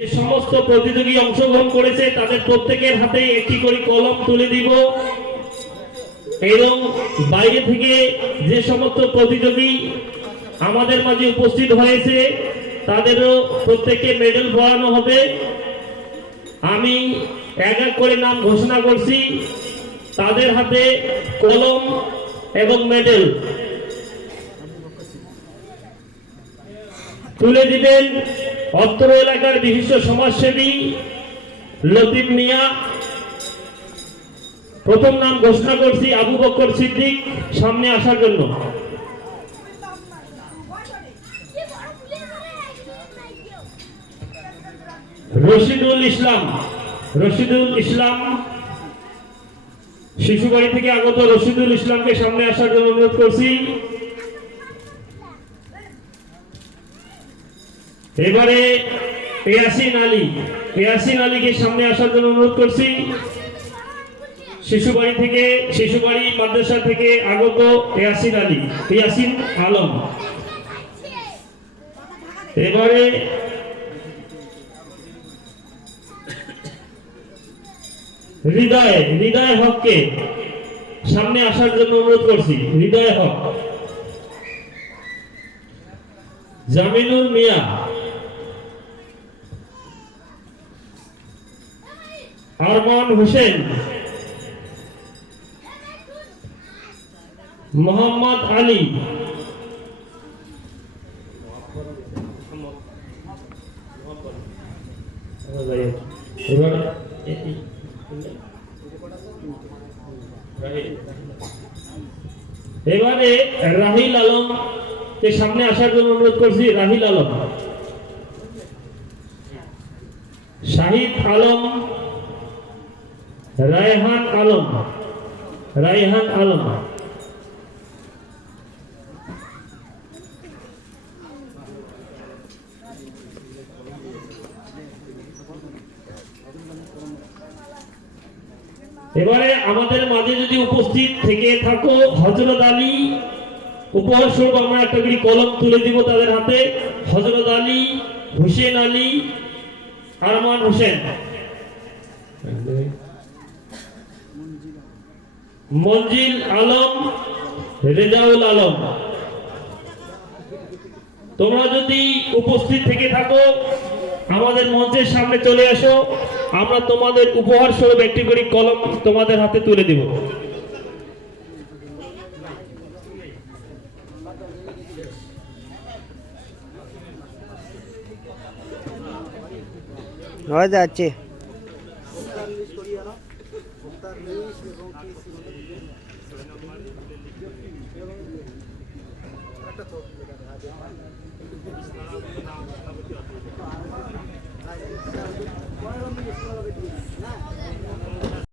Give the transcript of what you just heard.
যে সমস্ত প্রতিযোগী অংশগ্রহণ করেছে তাদের প্রত্যেকের হাতে একটি করে কলম তুলে দিব এবং বাইরে থেকে যে সমস্ত প্রতিযোগী আমাদের মাঝে উপস্থিত হয়েছে তাদেরও প্রত্যেককে মেডেল পড়ানো হবে। আমি এক এক করে নাম ঘোষণা করছি, তাদের হাতে কলম এবং মেডেল তুলে দিবেন অত্র এলাকার বিশিষ্ট সমাজসেবী লতিফ মিয়া। প্রথম নাম ঘোষণা করছি আবু বকর সিদ্দিক, সামনে আসার জন্য। রশিদুল ইসলাম, রশিদুল ইসলাম শিশুবাড়ি থেকে আগত রশিদুল ইসলামকে সামনে আসার জন্য অনুরোধ করছি। এবারে ইয়াসিন আলী, ইয়াসিন আলীকে সামনে আসার জন্য অনুরোধ করছি। শিশুবাড়ি মাদ্রাসা থেকে আগত ইয়াসিন আলী, ইয়াসিন আলম। এবারে হৃদয় হককে সামনে আসার জন্য অনুরোধ করছি। হৃদয় হক, জামিনুল মিয়া, আরমান হোসেন, মোহাম্মদ আলী, এবারে রাহিল আলম কে সামনে আসার জন্য অনুরোধ করছি। রাহিল আলম, শাহিদ আলম, রায়হান আলম, রায়হান আলম। এবারে আমাদের মাঝে যদি উপস্থিত থেকে থাকো হযরত আলী, উপহার স্বরূপ আমরা একটা করে কলম তুলে দিব তাদের হাতে। হযরত আলী, হুসেন আলী, আরমান হোসেন, মঞ্জিল আলম, রেজাউল আলম। তোমরা যদি উপস্থিত থেকে থাকো আমাদের মঞ্চের সামনে চলে আসো, আমরা তোমাদের উপহার স্বরূপ একটি করে কলম তোমাদের হাতে তুলে দিব। হয়ে যাচ্ছে।